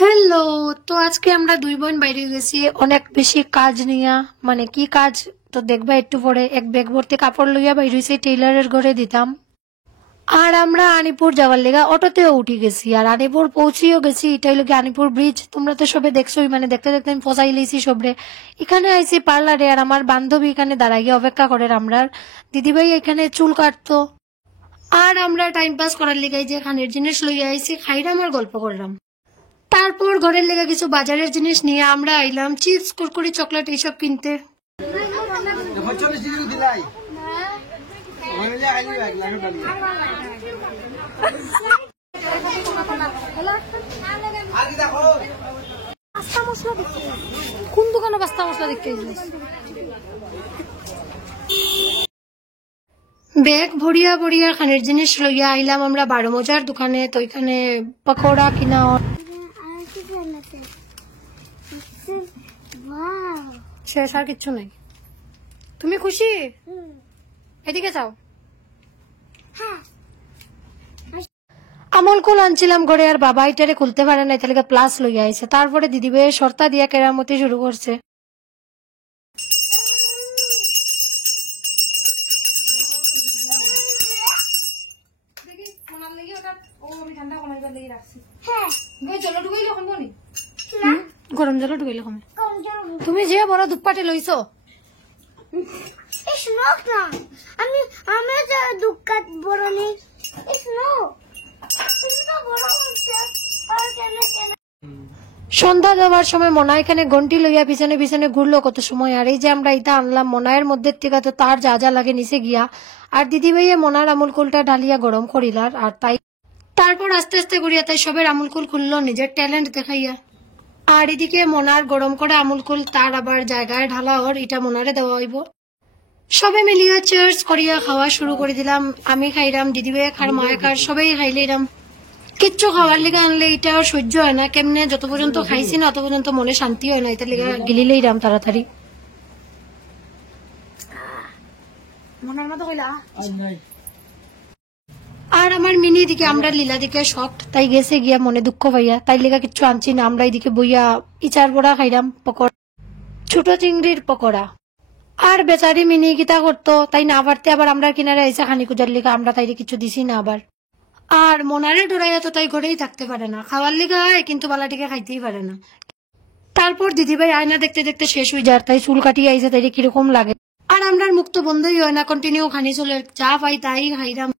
Hello. তো আজকে আমরা দুই বোন বাইরে গেছি অনেক বেশি কাজ নিয়া। মানে কি কাজ তো দেখবা একটু পরে। এক ব্যাগ ভর্তি কাপড় লইয়া বাইরে হইছি টেইলারের ঘরে দিতাম। আর আমরা আনিপুর যাওয়ার লেগা অটোতেও উঠি গেছি আর আনিপুর পৌঁছিও গেছি। এটা হইলো কি আনিপুর ব্রিজ, তোমরা তো সবে দেখছোই। মানে দেখতে দেখতে আমি ফসাই লইছি সবরে। এখানে আইছি পার্লারে আর আমার বান্ধবী এখানে দাঁড়াইয়া অপেক্ষা করে। আমরা দিদিভাই এখানে চুল কাটতো আর আমরা টাইম পাস করার লিগাই যে খানের জিনিস লইয়া আইছি, খাইরাম আর গল্প করলাম। তারপর ঘরের লেগে কিছু বাজারের জিনিস নিয়ে আমরা আইলাম চিপস কুরকুরি চকলেট এইসব কিনতে। কোন দোকানে পাস্তা মশলা দেখতে ব্যাগ ভরিয়া ভরিয়া খানের জিনিস লইয়া আইলাম আমরা 12 মজার দোকানে। তো এখানে পকোড়া কিনা শেষ, আর কিচ্ছু নাই। তুমি খুশি? এদিকে যাও। আমল কুল আনছিলাম ঘরে আর বাবা এটারে খুলতে পারে না, এটা প্লাস লইয়া আইছে। তারপরে দিদি ভাই শর্তা দিয়া কেরামতি শুরু করছে। গরম জল ঢুকাইলে কমে। তুমি যে বড় দুপাটে লইছ সন্ধ্যা দেওয়ার সময় মনা এখানে ঘন্টি লইয়া পিছনে পিছনে ঘুরলো কত সময়। আর এই যে আমরা এটা আনলাম মনায়ের মধ্যে থেকে, তো তার যা যা লাগে নিচে গিয়া আর দিদি ভাইয়ে মনার আমুল কুলটা ঢালিয়া গরম করিলার। আর তাই তারপর আস্তে আস্তে করিয়া তাই সবের আমুল কুল খুললো নিজের ট্যালেন্ট দেখাইয়া। আর এদিকে মনার গরম করে আমুল কুল তার আবার জায়গায় ঢালা ওর, এটা মনারে দেওয়া হইব। সবে মিলিয়া চার্জ করিয়া খাওয়া শুরু করে দিলাম। আমি খাইলাম, দিদি ভাই খার, মায়ে খার, সবাই খাইলাম। কিচ্ছু খাওয়ার লিগে আনলে এটা আর সহ্য হয় না। কেমনে যত পর্যন্ত খাইছি না অত পর্যন্ত মনে শান্তি হয় না, এটা লিগে গিলিলেই রাম তাড়াতাড়ি। আর আমার মিনি দিকে আমরা লীলা দিকে শখ, তাই গেছে গিয়া মনে দুঃখ পাইয়া, তাই লেগা কিচ্ছু আনছি না। আমরা এদিকে বইয়া ইচার বড়া খাইলাম, পকোড়া, ছোট চিংড়ির পকোড়া। আর বেচারি মিনি গীতা করতো, তাই না পারতে আবার আমরা কিনারে আইসা খানি কুজার লিগা আমরা তাই কিছু দিছি না আবার। আর মনারে ডরাইয়া তো তাই ঘরেই থাকতে পারে না, খাওয়ার লিগা হয় কিন্তু বালাটিকে খাইতেই পারে না। তারপর দিদিভাই আয়না দেখতে দেখতে শেষ হয়ে যায়, তাই চুল কাটিয়ে আইসে তাই কিরকম লাগে। আর আমরা মুখ তো বন্ধই হয় না, কন্টিনিউ খানি চলে, যা পাই তাই খাইরাম।